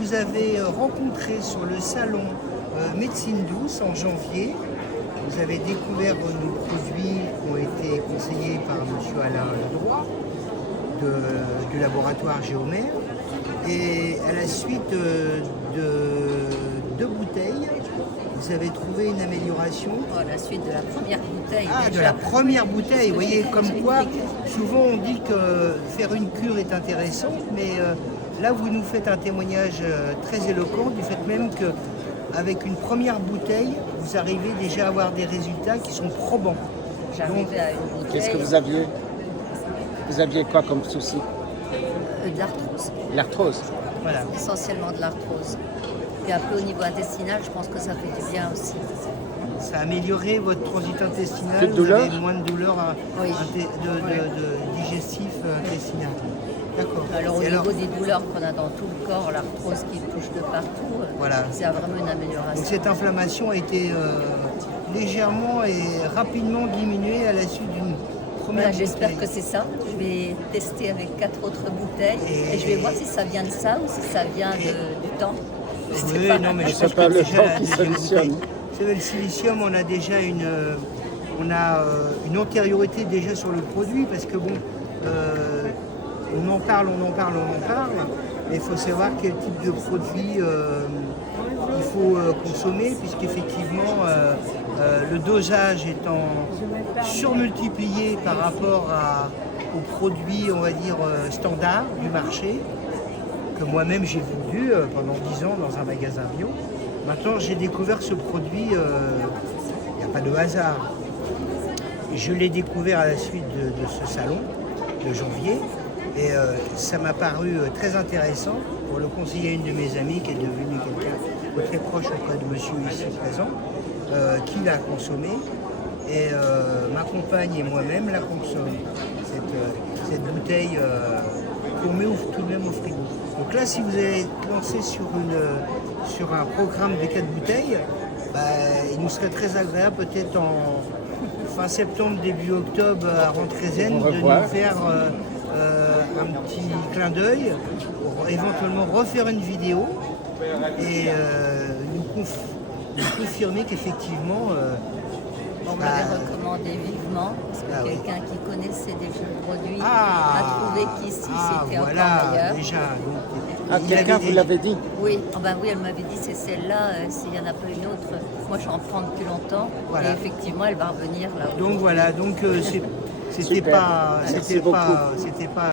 vous avez rencontré sur le salon Médecine Douce en janvier. Vous avez découvert nos produits qui ont été conseillés par M. Alain Ledroit du laboratoire Géomère. Et à la suite de 2 bouteilles, vous avez trouvé une amélioration. À la suite de la première bouteille. Ah, de la première bouteille, vous voyez, comme quoi, souvent on dit que faire une cure est intéressant, mais là vous nous faites un témoignage très éloquent du fait même qu'avec une première bouteille, vous arrivez déjà à avoir des résultats qui sont probants. J'arrivais à une bouteille. Qu'est-ce que vous aviez? Vous aviez quoi comme souci? De l'arthrose. L'arthrose. Voilà. Essentiellement de l'arthrose. Et un peu au niveau intestinal, je pense que ça fait du bien aussi. Ça a amélioré votre transit intestinal, Plus de vous douleur avez moins de douleur Oui. de digestif intestinal. D'accord. Alors au Et niveau des douleurs qu'on a dans tout le corps, l'arthrose qui touche de partout, Voilà. c'est vraiment une donc amélioration. cette inflammation a été légèrement et rapidement diminuée à la suite d'une première Voilà, j'espère bouteille. que c'est ça. Je vais tester avec 4 autres bouteilles et je vais voir si ça vient de ça ou si ça vient du temps. Je sais Oui, pas. non, mais je C'est pense pas que le déjà temps la qui deuxième solutionne. bouteille. Vous savez, le silicium, on a déjà une antériorité déjà sur le produit parce que bon, on en parle, mais il faut savoir quel type de produit il faut consommer puisqu'effectivement le dosage étant surmultiplié par rapport aux produits, on va dire, standards du marché, que moi-même j'ai vendu pendant 10 ans dans un magasin bio. Maintenant, j'ai découvert ce produit, il n'y a pas de hasard. Je l'ai découvert à la suite de ce salon de janvier et ça m'a paru très intéressant pour le conseiller à une de mes amies qui est devenue quelqu'un de très proche auprès de monsieur ici présent, qui l'a consommé et ma compagne et moi-même la consomme, cette bouteille qu'on met tout de même au frigo. Donc là, si vous allez lancer sur un programme de 4 bouteilles, il nous serait très agréable peut-être en fin septembre, début octobre, à rentrée zen, de nous faire un petit clin d'œil pour éventuellement refaire une vidéo et nous confirmer qu'effectivement On m'avait recommandé vivement, parce que oui. quelqu'un qui connaissait déjà le produit Ah, a trouvé qu'ici c'était voilà, encore meilleur. déjà. Donc, Ah, il quelqu'un avait vous l'avait dit? Oui, oui, elle m'avait dit c'est celle-là, s'il n'y en a pas une autre. Moi j'en prends depuis longtemps Voilà. et effectivement elle va revenir là. Donc voilà, donc c'était Super. pas, Merci c'était beaucoup. pas, c'était pas